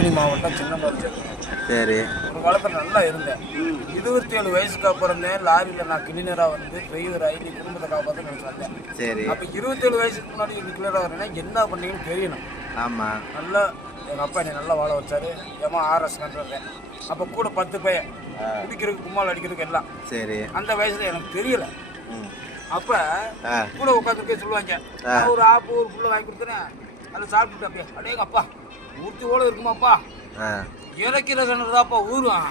தேனி மாவட்டம் சின்னமருது. சரி. ஒரு காலத்தில் நல்லா இருந்தேன். 27 வயசுக்கு அப்புறம் லாரியில் நான் கிளீனராக வந்து டிரைவர் ஆகி நீ குடும்பத்தை காப்பாற்ற நினச்சி வந்தேன். சரி. அப்போ 27 வயசுக்கு முன்னாடி கிளீனராக வரேன்னா என்ன பண்ணீங்கன்னு தெரியணும். ஆமாம். நல்லா எங்கள் அப்பா என்னை நல்லா வாழ வச்சாரு. ஏமா ஆர்எஸ் கண்டுறேன். அப்போ கூட 10 பையன் குடிக்கிறதுக்கு கும்மால் அடிக்கிறதுக்கு எல்லாம். சரி. அந்த வயசில் எனக்கு தெரியல. அப்போ கூட உட்காந்துருக்கே சொல்லுவாங்க, ஒரு ஆப்பு ஒரு புள்ள வாங்கி கொடுத்துறேன், அதை சாப்பிட்டுட்டு அப்படியே அடேங்க அப்பா ஊர்த்தியோடு இருக்குமாப்பா, இறக்கிற கிணறுதாப்பா ஊறும்,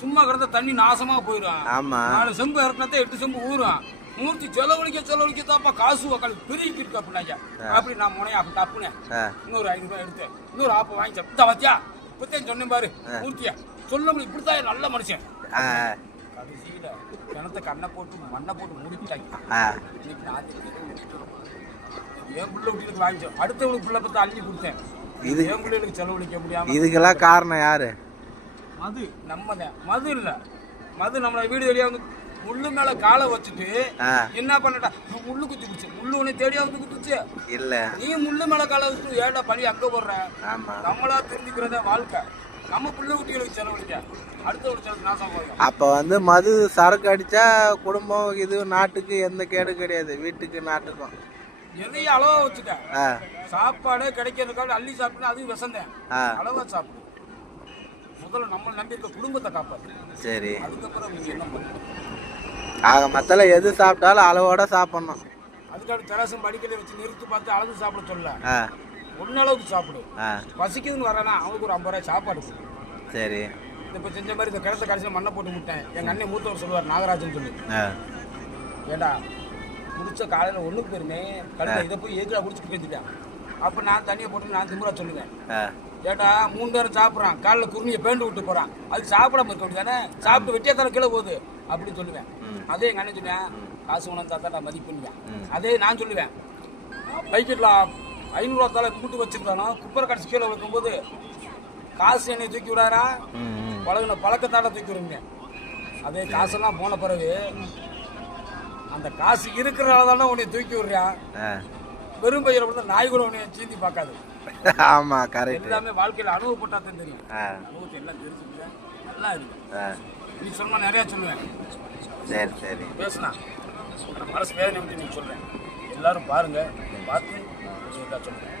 சும்மா கிடந்த தண்ணி நாசமாக போயிடும், 4 செம்பு இறக்குனதான் 8 செம்பு ஊறும், மூர்த்தி செலவழிக்கத்தாப்பா காசு உக்காளுக்கு பெருகிட்டு இருக்கு அப்படின்னாங்க. அப்படி நான் முனையா அப்படி தப்புனேன். இன்னொரு 500 ரூபாய் எடுத்தேன், இன்னொரு ஆப்பை வாங்கி சாப்பிட்டா வச்சா இப்போத்தையும் சொன்னேன் பாரு மூர்த்தியா சொல்ல முடியும், இப்படித்தான் நல்ல மனுஷன். கடைசியில் கிணத்தை கண்ணை போட்டு மண்ணை போட்டு முடிக்கிட்டாங்க. இன்னைக்கு நான் என் பிள்ளை வீட்டுக்கு வாங்கிச்சோம், அடுத்தவங்களுக்கு பிள்ளை பார்த்து அள்ளி கொடுத்தேன். இது என் பிள்ளைகளுக்கு செலவழிக்க முடியாம. இதுக்கெல்லாம் காரணம் யாரு? மது. நம்ம தான் மது இல்லை, மது நம்மளை வீடு வெளியே வந்து முள்ளு மேல காலை வச்சுட்டு என்ன பண்ணட்டா முள்ளு குத்தி குடிச்சு, முள்ளு உன்னை தேடியா வந்து குத்துச்சு இல்ல, நீ முள்ளு மேல காலை வச்சுட்டு ஏடா பழி அங்க போடுற. நம்மளா தெரிஞ்சுக்கிறத வாழ்க்கை, நம்ம பிள்ளை குட்டிகளுக்கு செலவழிக்க அடுத்த நாசம் போகும். அப்ப வந்து மது சரக்கு அடிச்சா குடும்பம் இது நாட்டுக்கு எந்த கேடு கிடையாது, வீட்டுக்கு நாட்டுக்கும். எதையும் அளவா வச்சுக்க, சாப்பாடு கிடைக்கிறதுக்காக அள்ளி சாப்பிட்டு அதுவும் விஷந்தேன். அளவா சாப்பிடு, முதல்ல நம்ம நம்பி இருக்க குடும்பத்தை காப்பாத்து. சரி. அதுக்கப்புறம் நீங்க என்ன பண்ணணும்? ஆக மொத்தம் எது சாப்பிட்டாலும் அளவோட சாப்பிடணும். அதுக்காக தராசம் படிக்கல வச்சு நிறுத்தி பார்த்து அளவு சாப்பிட சொல்ல, ஒன்னளவுக்கு சாப்பிடு. பசிக்குதுன்னு வரேன்னா அவனுக்கு ஒரு 50 ரூபாய் சாப்பாடு கொடு. சரி. இப்போ செஞ்ச மாதிரி இந்த கிடத்த கடைசியில் மண்ணை போட்டு விட்டேன். எங்கள் அண்ணன் மூத்தவர் சொல்லுவார் நாகராஜன் சொல்லி, ஏடா குடிச்ச காலையில் ஒன்றுக்கு போயிருமே கடையில் இதை போய் எதுக்கா குடிச்சுட்டு பேசிட்டேன். அப்போ நான் தண்ணியை போட்டு நான் திமுறா சொல்லுவேன், ஏட்டா 3 நேரம் சாப்பிட்றான், காலையில் குருணியை பேண்டு விட்டு போகிறான், அது சாப்பிடாம இருக்க அப்படி தானே, சாப்பிட்டு வெட்டியா தர கீழே போகுது அப்படின்னு சொல்லுவேன். அதே எங்கள் அண்ணன் சொல்லுவேன், காசு உணவு தாத்தா மதிப்புன்னுவேன். அதே நான் சொல்லுவேன், பைக்கெட்டில் 500 ரூபா தலை கூட்டு வச்சிருந்தானோ குப்பரை கடைசி கீழே வைக்கும்போது காசு என்னை தூக்கி விடாரா, பழக்கத்தாட தூக்கி விடுங்க. அதே காசெல்லாம் போன பிறகு அந்த காசு இருக்கிறனால தானே உன்னை தூக்கி விடுறான். வெறும் பையில கொடுத்தா நாய் கூட உன்னை சீந்தி பார்க்காது. ஆமா, கரெக்ட். எல்லாமே வாழ்க்கையில் அனுபவப்பட்டா தான் தெரியும். அனுபவத்தை எல்லாம் தெரிஞ்சுக்க நல்லா இருக்கு. நீ சொன்னா நிறைய சொல்லுவேன். சரி சரி பேசுனா மனசு வேதனை விட்டு நீ சொல்றேன். எல்லாரும் பாருங்க, பார்த்து சொல்லுவேன்.